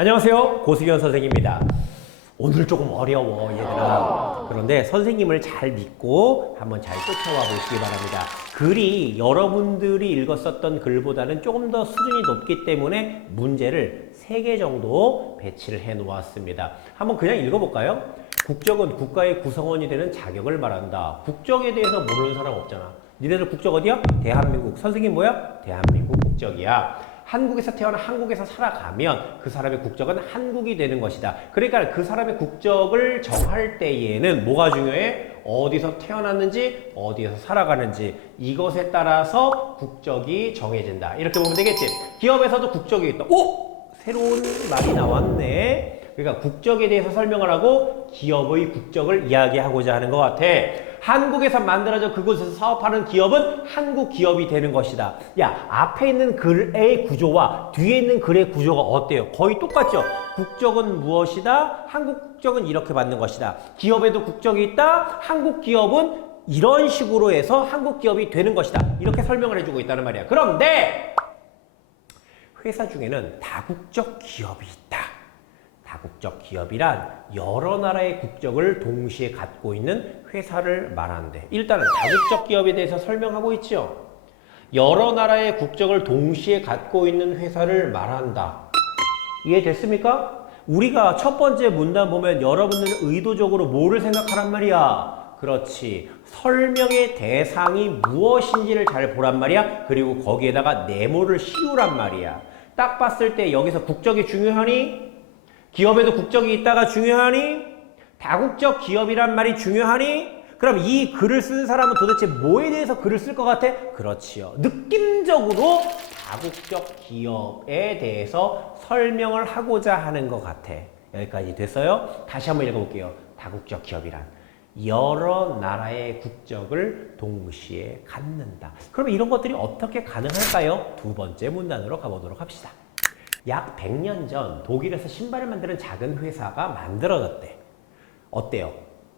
안녕하세요. 고수경 선생님입니다. 오늘 조금 어려워 얘들아. 그런데 선생님을 잘 믿고 한번 잘 쫓아와 보시기 바랍니다. 글이 여러분들이 읽었었던 글보다는 조금 더 수준이 높기 때문에 문제를 3개 정도 배치를 해 놓았습니다. 한번 그냥 읽어볼까요? 국적은 국가의 구성원이 되는 자격을 말한다. 국적에 대해서 모르는 사람 없잖아. 니네들 국적 어디야? 대한민국. 선생님 뭐야? 대한민국 국적이야. 한국에서 태어나 한국에서 살아가면 그 사람의 국적은 한국이 되는 것이다. 그러니까 그 사람의 국적을 정할 때에는 뭐가 중요해? 어디서 태어났는지, 어디에서 살아가는지 이것에 따라서 국적이 정해진다. 이렇게 보면 되겠지? 기업에서도 국적이 있다. 오! 새로운 말이 나왔네. 그러니까 국적에 대해서 설명을 하고 기업의 국적을 이야기하고자 하는 것 같아. 한국에서 만들어져 그곳에서 사업하는 기업은 한국 기업이 되는 것이다. 야, 앞에 있는 글의 구조와 뒤에 있는 글의 구조가 어때요? 거의 똑같죠? 국적은 무엇이다? 한국 국적은 이렇게 받는 것이다. 기업에도 국적이 있다. 한국 기업은 이런 식으로 해서 한국 기업이 되는 것이다. 이렇게 설명을 해주고 있다는 말이야. 그런데 회사 중에는 다국적 기업이 있다. 다국적 기업이란 여러 나라의 국적을 동시에 갖고 있는 회사를 말하는데, 일단은 다국적 기업에 대해서 설명하고 있죠. 여러 나라의 국적을 동시에 갖고 있는 회사를 말한다. 이해됐습니까? 우리가 첫 번째 문단 보면 여러분들은 의도적으로 뭐를 생각하란 말이야? 그렇지. 설명의 대상이 무엇인지를 잘 보란 말이야. 그리고 거기에다가 네모를 씌우란 말이야. 딱 봤을 때 여기서 국적이 중요하니? 기업에도 국적이 있다가 중요하니? 다국적 기업이란 말이 중요하니? 그럼 이 글을 쓴 사람은 도대체 뭐에 대해서 글을 쓸 것 같아? 그렇지요. 느낌적으로 다국적 기업에 대해서 설명을 하고자 하는 것 같아. 여기까지 됐어요? 다시 한번 읽어볼게요. 다국적 기업이란 여러 나라의 국적을 동시에 갖는다. 그럼 이런 것들이 어떻게 가능할까요? 두 번째 문단으로 가보도록 합시다. 약 100년 전 독일에서 신발을 만드는 작은 회사가 만들어졌대. 어때요?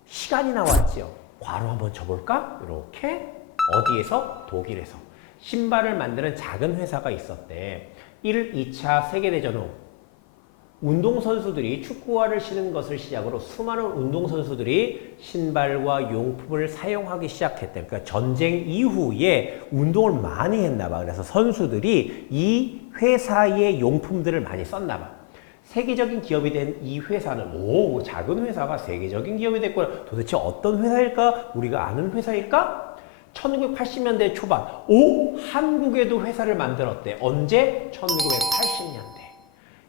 시간이 나왔지요. 괄호 한번 쳐볼까? 이렇게 어디에서? 독일에서 신발을 만드는 작은 회사가 있었대. 1, 2차 세계대전 후 운동선수들이 축구화를 신은 것을 시작으로 수많은 운동선수들이 신발과 용품을 사용하기 시작했대. 그러니까 전쟁 이후에 운동을 많이 했나 봐. 그래서 선수들이 이 회사의 용품들을 많이 썼나 봐. 세계적인 기업이 된 이 회사는 작은 회사가 세계적인 기업이 됐구나. 도대체 어떤 회사일까? 우리가 아는 회사일까? 1980년대 초반 한국에도 회사를 만들었대. 언제? 1980년대.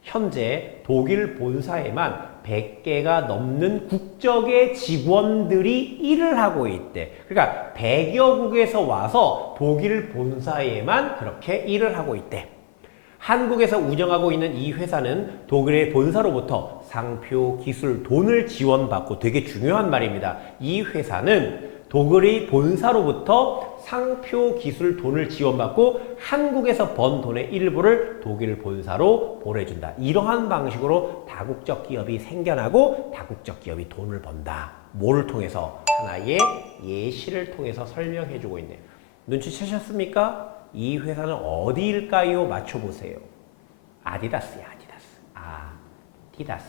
현재 독일 본사에만 100개가 넘는 국적의 직원들이 일을 하고 있대. 그러니까 100여 국에서 와서 독일 본사에만 그렇게 일을 하고 있대. 한국에서 운영하고 있는 이 회사는 독일의 본사로부터 상표, 기술, 돈을 지원받고, 되게 중요한 말입니다. 이 회사는 독일의 본사로부터 상표, 기술, 돈을 지원받고 한국에서 번 돈의 일부를 독일 본사로 보내준다. 이러한 방식으로 다국적 기업이 생겨나고 다국적 기업이 돈을 번다. 뭐를 통해서? 하나의 예시를 통해서 설명해주고 있네요. 눈치채셨습니까? 이 회사는 어디일까요? 맞춰보세요. 아디다스야, 아디다스.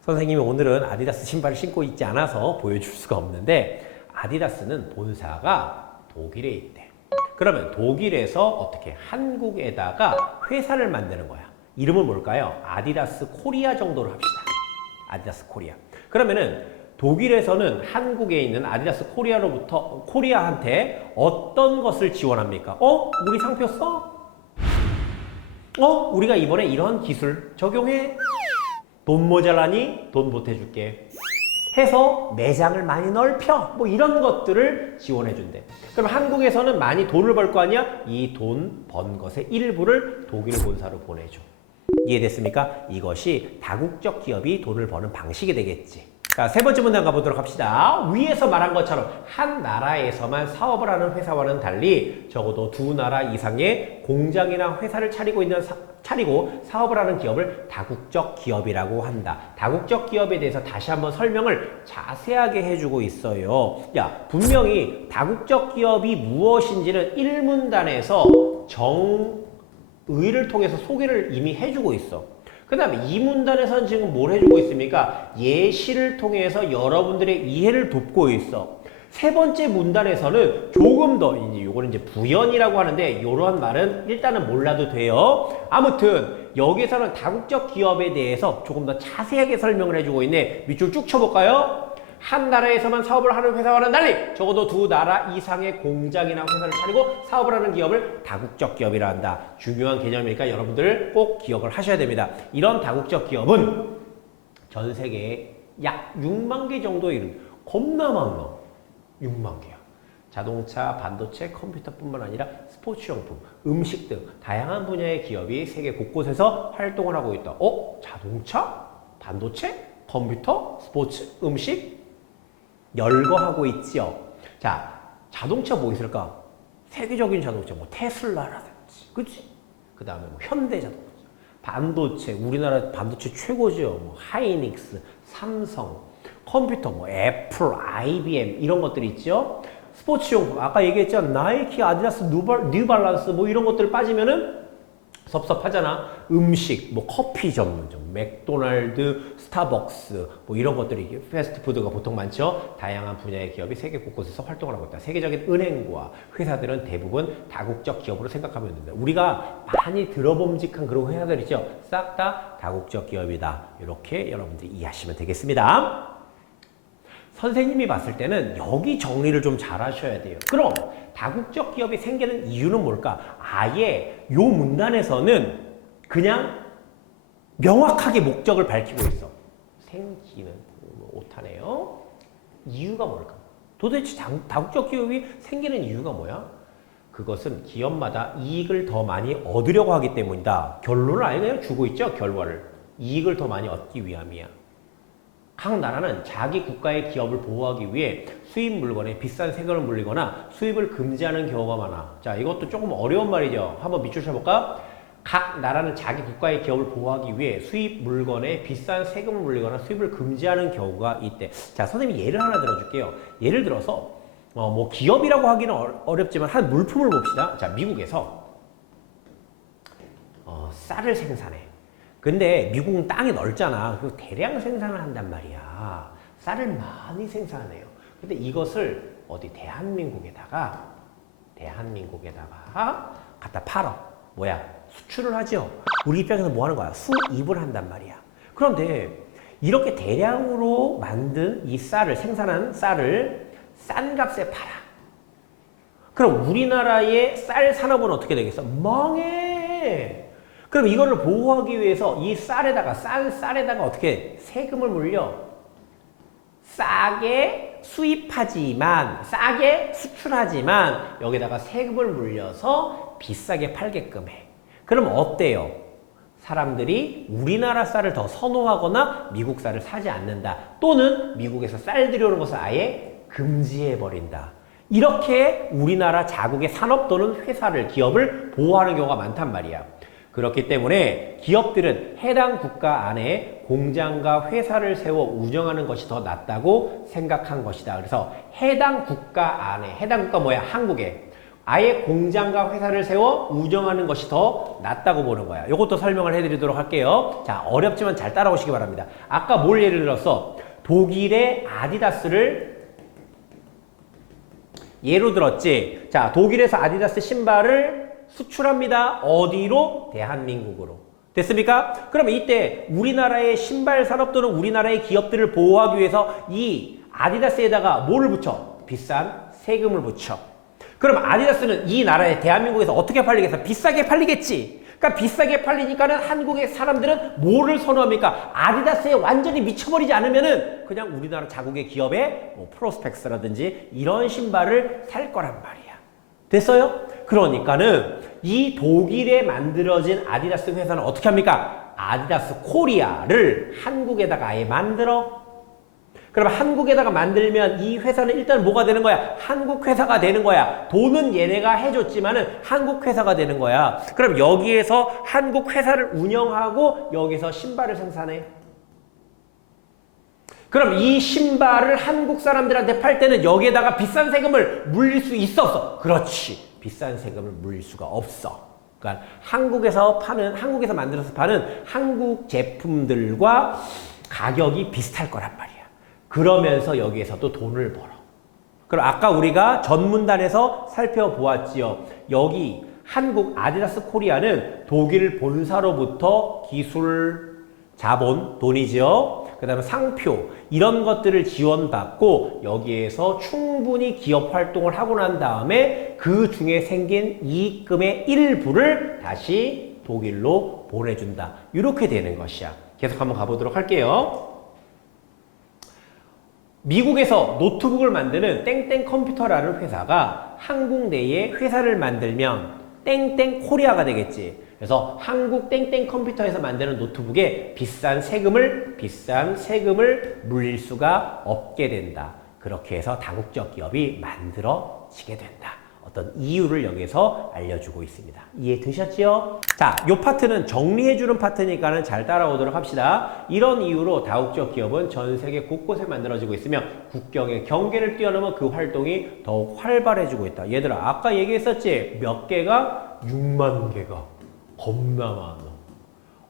선생님이 오늘은 아디다스 신발을 신고 있지 않아서 보여줄 수가 없는데, 아디다스는 본사가 독일에 있대. 그러면 독일에서 어떻게 한국에다가 회사를 만드는 거야. 이름은 뭘까요? 아디다스 코리아 정도로 합시다. 아디다스 코리아. 그러면은 독일에서는 한국에 있는 아디다스 코리아한테 어떤 것을 지원합니까? 우리 상표 써? 우리가 이번에 이런 기술 적용해? 돈 모자라니? 돈 보태줄게. 해서 매장을 많이 넓혀. 뭐 이런 것들을 지원해준대. 그럼 한국에서는 많이 돈을 벌 거 아니야? 이 돈 번 것의 일부를 독일 본사로 보내줘. 이해됐습니까? 이것이 다국적 기업이 돈을 버는 방식이 되겠지. 자, 세 번째 문단 가보도록 합시다. 위에서 말한 것처럼 한 나라에서만 사업을 하는 회사와는 달리 적어도 두 나라 이상의 공장이나 회사를 차리고 사업을 하는 기업을 다국적 기업이라고 한다. 다국적 기업에 대해서 다시 한번 설명을 자세하게 해주고 있어요. 야, 분명히 다국적 기업이 무엇인지는 1문단에서 정의를 통해서 소개를 이미 해주고 있어. 그 다음에 이 문단에서는 지금 뭘 해주고 있습니까? 예시를 통해서 여러분들의 이해를 돕고 있어. 세 번째 문단에서는 조금 더, 이제 요거는 이제 부연이라고 하는데, 이런 말은 일단은 몰라도 돼요. 아무튼, 여기서는 다국적 기업에 대해서 조금 더 자세하게 설명을 해주고 있네. 밑줄 쭉 쳐볼까요? 한 나라에서만 사업을 하는 회사와는 달리 적어도 두 나라 이상의 공장이나 회사를 차리고 사업을 하는 기업을 다국적 기업이라 한다. 중요한 개념이니까 여러분들 꼭 기억을 하셔야 됩니다. 이런 다국적 기업은 전 세계에 약 6만 개 정도에 이른 겁나 많아. 6만 개야. 자동차, 반도체, 컴퓨터뿐만 아니라 스포츠용품, 음식 등 다양한 분야의 기업이 세계 곳곳에서 활동을 하고 있다. 자동차? 반도체? 컴퓨터? 스포츠? 음식? 열거하고 있죠. 자, 자동차 뭐 있을까? 세계적인 자동차, 뭐 테슬라라든지, 그치? 그 다음에 뭐 현대자동차, 반도체, 우리나라 반도체 최고죠. 뭐 하이닉스, 삼성, 컴퓨터, 뭐 애플, IBM 이런 것들이 있죠. 스포츠용품, 아까 얘기했죠. 나이키, 아디다스, 뉴발란스 뭐 이런 것들 빠지면은 섭섭하잖아. 음식, 뭐 커피 전문점, 맥도날드, 스타벅스 뭐 이런 것들이 패스트푸드가 보통 많죠. 다양한 분야의 기업이 세계 곳곳에서 활동을 하고 있다. 세계적인 은행과 회사들은 대부분 다국적 기업으로 생각하면 된다. 우리가 많이 들어봄직한 그런 회사들 있죠. 싹 다 다국적 기업이다. 이렇게 여러분들이 이해하시면 되겠습니다. 선생님이 봤을 때는 여기 정리를 좀 잘 하셔야 돼요. 그럼 다국적 기업이 생기는 이유는 뭘까? 아예 요 문단에서는 그냥 명확하게 목적을 밝히고 있어. 생기는 오타네요. 이유가 뭘까? 도대체 다국적 기업이 생기는 이유가 뭐야? 그것은 기업마다 이익을 더 많이 얻으려고 하기 때문이다. 결론을 아예 그냥 주고 있죠. 결과를. 이익을 더 많이 얻기 위함이야. 각 나라는 자기 국가의 기업을 보호하기 위해 수입 물건에 비싼 세금을 물리거나 수입을 금지하는 경우가 많아. 자, 이것도 조금 어려운 말이죠. 한번 밑줄 쳐볼까? 각 나라는 자기 국가의 기업을 보호하기 위해 수입 물건에 비싼 세금을 물리거나 수입을 금지하는 경우가 있대. 자, 선생님이 예를 하나 들어줄게요. 예를 들어서 뭐 기업이라고 하기는 어렵지만 한 물품을 봅시다. 자, 미국에서 쌀을 생산해. 근데 미국은 땅이 넓잖아. 그리고 대량 생산을 한단 말이야. 쌀을 많이 생산해요. 근데 이것을 어디 대한민국에다가 갖다 팔어. 뭐야? 수출을 하죠. 우리 입장에서 뭐 하는 거야? 수입을 한단 말이야. 그런데 이렇게 대량으로 만든 이 생산한 쌀을 싼 값에 팔아. 그럼 우리나라의 쌀 산업은 어떻게 되겠어? 망해. 그럼 이거를 보호하기 위해서 이 쌀에다가 어떻게 세금을 물려? 싸게 싸게 수출하지만 여기다가 세금을 물려서 비싸게 팔게끔 해. 그럼 어때요? 사람들이 우리나라 쌀을 더 선호하거나 미국 쌀을 사지 않는다. 또는 미국에서 쌀 들여오는 것을 아예 금지해버린다. 이렇게 우리나라 자국의 산업 또는 기업을 보호하는 경우가 많단 말이야. 그렇기 때문에 기업들은 해당 국가 안에 공장과 회사를 세워 운영하는 것이 더 낫다고 생각한 것이다. 그래서 해당 국가 뭐야? 한국에 아예 공장과 회사를 세워 운영하는 것이 더 낫다고 보는 거야. 이것도 설명을 해드리도록 할게요. 자, 어렵지만 잘 따라오시기 바랍니다. 아까 뭘 예를 들었어? 독일의 아디다스를 예로 들었지. 자, 독일에서 아디다스 신발을 수출합니다. 어디로? 대한민국으로. 됐습니까? 그럼 이때 우리나라의 신발 산업 또는 우리나라의 기업들을 보호하기 위해서 이 아디다스에다가 뭐를 붙여? 비싼 세금을 붙여. 그럼 아디다스는 이 나라의 대한민국에서 어떻게 팔리겠어? 비싸게 팔리겠지. 그러니까 비싸게 팔리니까는 한국의 사람들은 뭐를 선호합니까? 아디다스에 완전히 미쳐버리지 않으면은 그냥 우리나라 자국의 기업의 뭐 프로스펙스라든지 이런 신발을 살 거란 말이야. 됐어요? 그러니까는 이 독일에 만들어진 아디다스 회사는 어떻게 합니까? 아디다스 코리아를 한국에다가 아예 만들어. 그럼 한국에다가 만들면 이 회사는 일단 뭐가 되는 거야? 한국 회사가 되는 거야. 돈은 얘네가 해줬지만은 한국 회사가 되는 거야. 그럼 여기에서 한국 회사를 운영하고 여기서 신발을 생산해. 그럼 이 신발을 한국 사람들한테 팔 때는 여기에다가 비싼 세금을 물릴 수 있어 없어? 그렇지. 비싼 세금을 물릴 수가 없어. 그러니까 한국에서 만들어서 파는 한국 제품들과 가격이 비슷할 거란 말이야. 그러면서 여기에서도 돈을 벌어. 그럼 아까 우리가 전문단에서 살펴보았지요. 여기 한국 아디다스 코리아는 독일 본사로부터 기술, 자본, 돈이지요. 그 다음에 상표 이런 것들을 지원받고 여기에서 충분히 기업 활동을 하고 난 다음에 그 중에 생긴 이익금의 일부를 다시 독일로 보내준다. 이렇게 되는 것이야. 계속 한번 가보도록 할게요. 미국에서 노트북을 만드는 땡땡 컴퓨터라는 회사가 한국 내에 회사를 만들면 땡땡 코리아가 되겠지. 그래서 한국 땡땡 컴퓨터에서 만드는 노트북에 비싼 세금을 물릴 수가 없게 된다. 그렇게 해서 다국적 기업이 만들어지게 된다. 어떤 이유를 여기서 알려주고 있습니다. 이해되셨죠? 자, 이 파트는 정리해주는 파트니까는 잘 따라오도록 합시다. 이런 이유로 다국적 기업은 전 세계 곳곳에 만들어지고 있으며 국경의 경계를 뛰어넘어 그 활동이 더욱 활발해지고 있다. 얘들아, 아까 얘기했었지? 몇 개가? 6만 개가. 겁나 많아.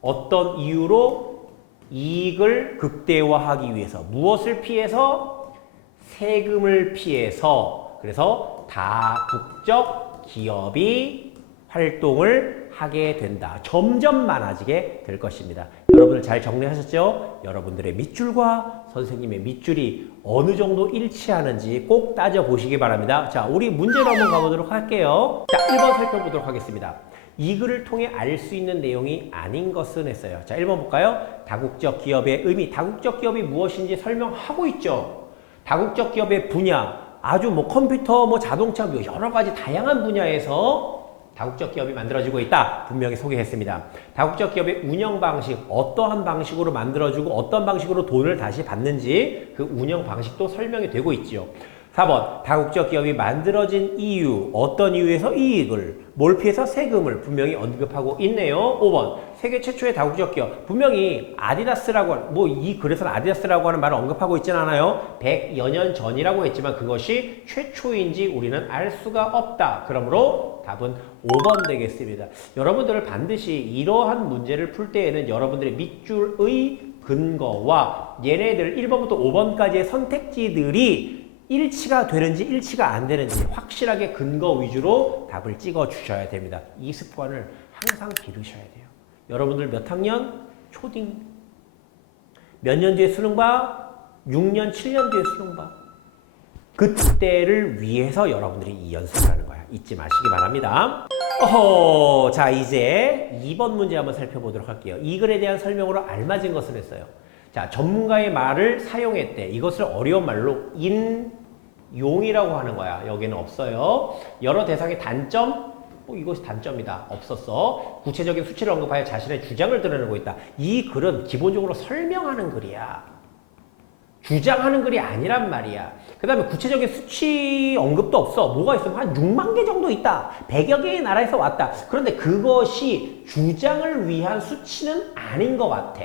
어떤 이유로? 이익을 극대화하기 위해서. 무엇을 피해서? 세금을 피해서. 그래서 다국적 기업이 활동을 하게 된다. 점점 많아지게 될 것입니다. 여러분들 잘 정리하셨죠? 여러분들의 밑줄과 선생님의 밑줄이 어느 정도 일치하는지 꼭 따져보시기 바랍니다. 자, 우리 문제로 한번 가보도록 할게요. 자, 1번 살펴보도록 하겠습니다. 이 글을 통해 알 수 있는 내용이 아닌 것은 했어요. 자, 1번 볼까요? 다국적 기업의 의미, 다국적 기업이 무엇인지 설명하고 있죠. 다국적 기업의 분야, 아주 컴퓨터, 자동차, 여러 가지 다양한 분야에서 다국적 기업이 만들어지고 있다. 분명히 소개했습니다. 다국적 기업의 운영 방식, 어떠한 방식으로 만들어지고 어떤 방식으로 돈을 다시 받는지 그 운영 방식도 설명이 되고 있죠. 4번, 다국적 기업이 만들어진 이유, 어떤 이유에서 이익을, 뭘 피해서 세금을 분명히 언급하고 있네요. 5번, 세계 최초의 다국적 기업, 분명히 아디다스라고, 이 글에서는 아디다스라고 하는 말을 언급하고 있지는 않아요. 100여 년 전이라고 했지만 그것이 최초인지 우리는 알 수가 없다. 그러므로 답은 5번 되겠습니다. 여러분들을 반드시 이러한 문제를 풀 때에는 여러분들의 밑줄의 근거와 얘네들 1번부터 5번까지의 선택지들이 일치가 되는지 일치가 안 되는지 확실하게 근거 위주로 답을 찍어 주셔야 됩니다. 이 습관을 항상 기르셔야 돼요. 여러분들 몇 학년? 초딩. 몇 년 뒤에 수능 봐? 6년, 7년 뒤에 수능 봐. 그때를 위해서 여러분들이 이 연습을 하는 거야. 잊지 마시기 바랍니다. 자, 이제 2번 문제 한번 살펴보도록 할게요. 이 글에 대한 설명으로 알맞은 것을 했어요. 자, 전문가의 말을 사용했대. 이것을 어려운 말로 인용이라고 하는 거야. 여기는 없어요. 여러 대상의 단점? 이것이 단점이다. 없었어. 구체적인 수치를 언급하여 자신의 주장을 드러내고 있다. 이 글은 기본적으로 설명하는 글이야. 주장하는 글이 아니란 말이야. 그 다음에 구체적인 수치 언급도 없어. 뭐가 있으면 한 6만 개 정도 있다. 100여 개의 나라에서 왔다. 그런데 그것이 주장을 위한 수치는 아닌 것 같아.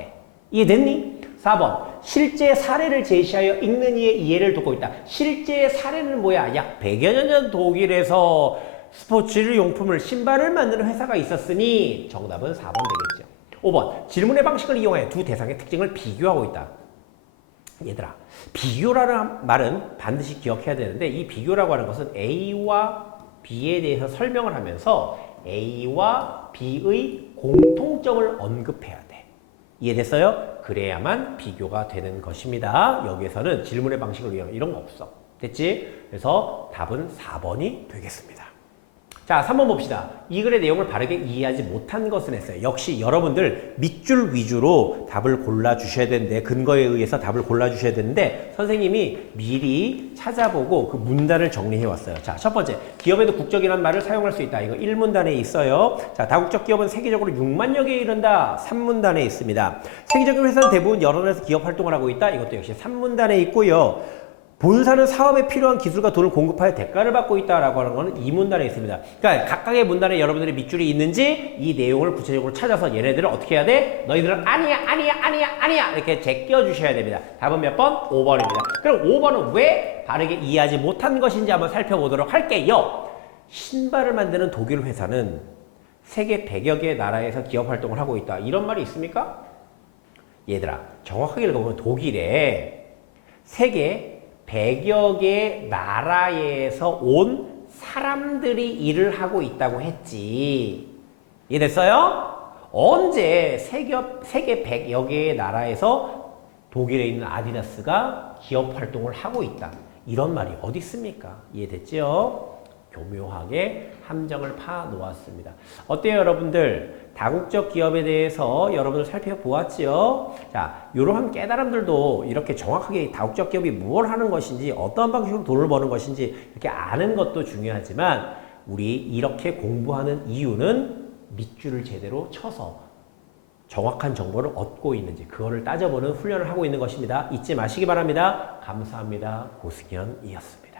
이해됐니? 4번, 실제 사례를 제시하여 읽는 이의 이해를 돕고 있다. 실제 사례는 뭐야? 약 100여 년 전 독일에서 스포츠 용품을, 신발을 만드는 회사가 있었으니 정답은 4번 되겠죠. 5번, 질문의 방식을 이용하여 두 대상의 특징을 비교하고 있다. 얘들아, 비교라는 말은 반드시 기억해야 되는데 이 비교라고 하는 것은 A와 B에 대해서 설명을 하면서 A와 B의 공통점을 언급해야 돼. 이해됐어요? 그래야만 비교가 되는 것입니다. 여기에서는 질문의 방식을 이용해 이런 거 없어. 됐지? 그래서 답은 4번이 되겠습니다. 자, 3번 봅시다. 이 글의 내용을 바르게 이해하지 못한 것은 했어요. 역시 여러분들 밑줄 위주로 답을 골라주셔야 되는데, 근거에 의해서 답을 골라주셔야 되는데 선생님이 미리 찾아보고 그 문단을 정리해 왔어요. 자, 첫 번째, 기업에도 국적이라는 말을 사용할 수 있다. 이거 1문단에 있어요. 자, 다국적 기업은 세계적으로 6만여 개에 이른다. 3문단에 있습니다. 세계적인 회사는 대부분 여러 나라에서 기업 활동을 하고 있다. 이것도 역시 3문단에 있고요. 본사는 사업에 필요한 기술과 돈을 공급하여 대가를 받고 있다라고 하는 것은 이 문단에 있습니다. 그러니까 각각의 문단에 여러분들의 밑줄이 있는지 이 내용을 구체적으로 찾아서 얘네들을 어떻게 해야 돼? 너희들은 아니야 이렇게 제껴 주셔야 됩니다. 답은 몇 번? 5번입니다. 그럼 5번은 왜 바르게 이해하지 못한 것인지 한번 살펴보도록 할게요. 신발을 만드는 독일 회사는 세계 100여 개 나라에서 기업 활동을 하고 있다. 이런 말이 있습니까? 얘들아, 정확하게 읽어보면 독일에 세계 100여 개 나라에서 온 사람들이 일을 하고 있다고 했지. 이해됐어요? 언제 세계 100여 개의 나라에서 독일에 있는 아디다스가 기업 활동을 하고 있다. 이런 말이 어디 있습니까? 이해됐죠? 교묘하게 함정을 파 놓았습니다. 어때요, 여러분들? 다국적 기업에 대해서 여러분들 살펴보았지요? 자, 이러한 깨달음들도 이렇게 정확하게 다국적 기업이 무엇을 하는 것인지, 어떤 방식으로 돈을 버는 것인지 이렇게 아는 것도 중요하지만, 우리 이렇게 공부하는 이유는 밑줄을 제대로 쳐서 정확한 정보를 얻고 있는지 그거를 따져보는 훈련을 하고 있는 것입니다. 잊지 마시기 바랍니다. 감사합니다. 고승현이었습니다.